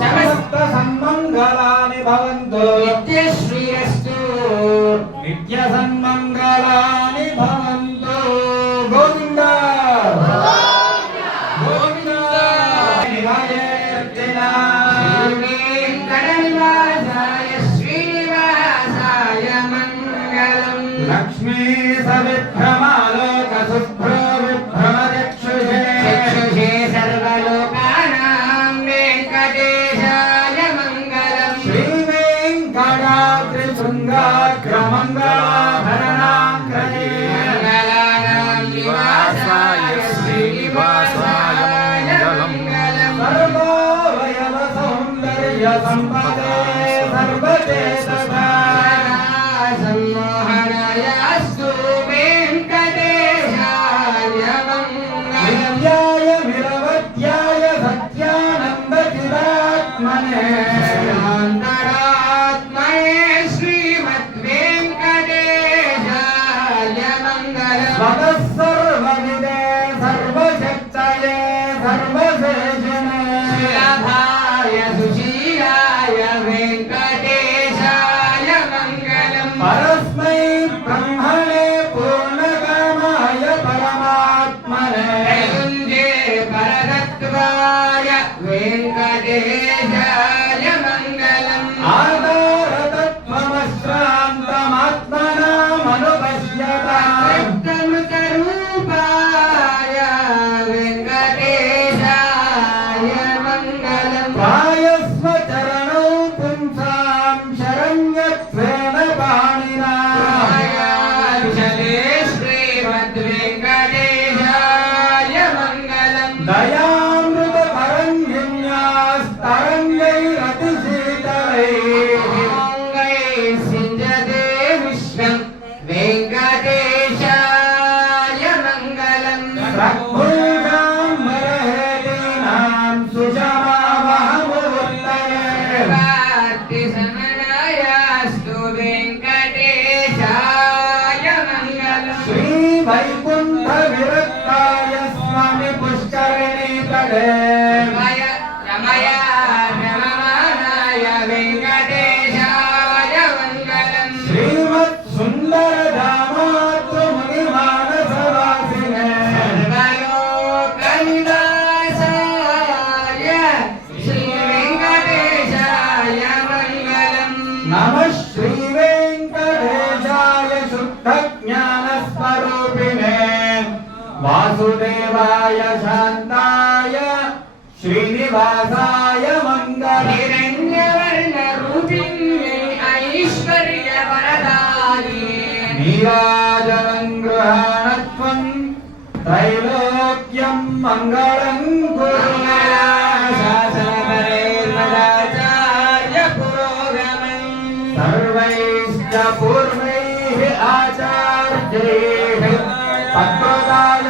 समस्त सन्मंगलानि भवन्तु नित्यश्रीरस्तु नित्य सन्मंगलानि भवन्तु गोविन्द गोविन्द वेङ्कटनिवासाय श्रीनिवासाय मङ्गलम् लक्ष्मी सविभ्रमालोक शुभ्रो विभ्रमचक्षुषे चक्षुषे सर्वलोकानां वेङ्कटेशाय मङ्गलम् श्रीवेङ्कटाद्रिशृङ्गाग्रमङ्गलाभरणाङ्करे मङ्गलानां निवासाय श्रीनिवासाय मङ्गलम् सर्वावयव सौन्दर्य सम्पदे सर्वचेतसा सम्मोहनायास्तु वेङ्कटेशाय मङ्गलम् नित्याय निरवध्याय सत्यानन्दचिदात्मने शान्तरात्मने श्रीमद्वेङ्कटेशाय मङ्गलम् स्वतः सर्वविदे सर्वशक्तये सर्वशेषिणे सुलभाय सुशीलाय वेङ्कटेशाय मङ्गलम् परस्मै ब्रह्मणे पूर्णकामाय परमात्मने त्रैगुण्ये परतत्त्वाय वेङ्कटेशाय मङ्गलम् आधारतत्त्वमश्रान्तमात्मनामनुपश्यताम् तृप्तमृतरूपाय वेङ्कटेशाय मङ्गलम् प्रायस्व चरणौ पुंसां शरण्यत्वेन पाणिना मायाविशले श्रीमद्वेङ्कटेशाय मङ्गलम् दयामृत तरङ्गिन्यास्तरङ्गैरतिशीतलैः अङ्गैः सिञ्चते विश्वम् वेङ्कटेशाय मङ्गलम् प्रभुजां मरहेतीनां सुषमावहमुत्तये भक्तिसमनायास्तु वेङ्कटेशाय मङ्गलम् श्रीवैकुण्ठविरक्ताय स्वामि पुष्करिणीतटे रमया रममानाय वेङ्कटेशाय मङ्गलम् श्रीमत्सुन्दरधामातृमुनिमानसवासिने सर्वलोकनिवासाय श्रीवेङ्कटेशाय मङ्गलम् नमः श्रीवेङ्कटेशाय शुद्धज्ञानस्वरूपिणे वासुदेवाय शान्ताय श्रीनिवासाय मङ्गलम् हिरण्यवर्णरूपिण्ये ऐश्वर्यवरदायिने नीराजनं गृहाणत्वं त्रैलोक्यं मङ्गलं कुरु शासनपरैर्मदाचार्य पुरोगमम् सर्वैश्च पूर्वैः आचार्यैः तत्त्वदाय